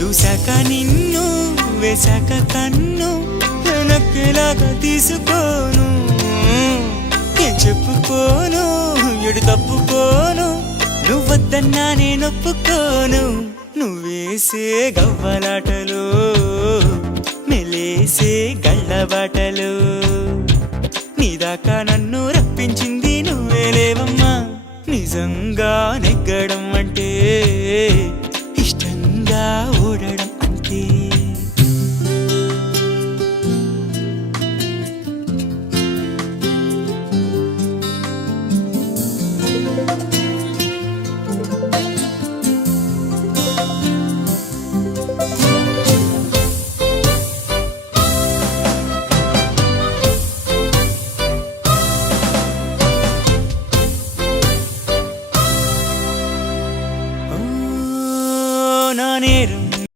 చూశాక నిన్ను వేశాక కన్ను వెనక్కిలాగా తీసుకోను ఏం చెప్పుకోను ఎడు తప్పుకోను నువ్వద్దన్నా నేనొప్పుకోను నువ్వేసే గవ్వలాటలు మెలేసే గళ్ళబాటలు నీదాకా నన్ను రప్పించింది నువ్వేలేవమ్మా నిజంగా నెగ్గడం అంటే ఇష్టంగా ఓడడం అంతే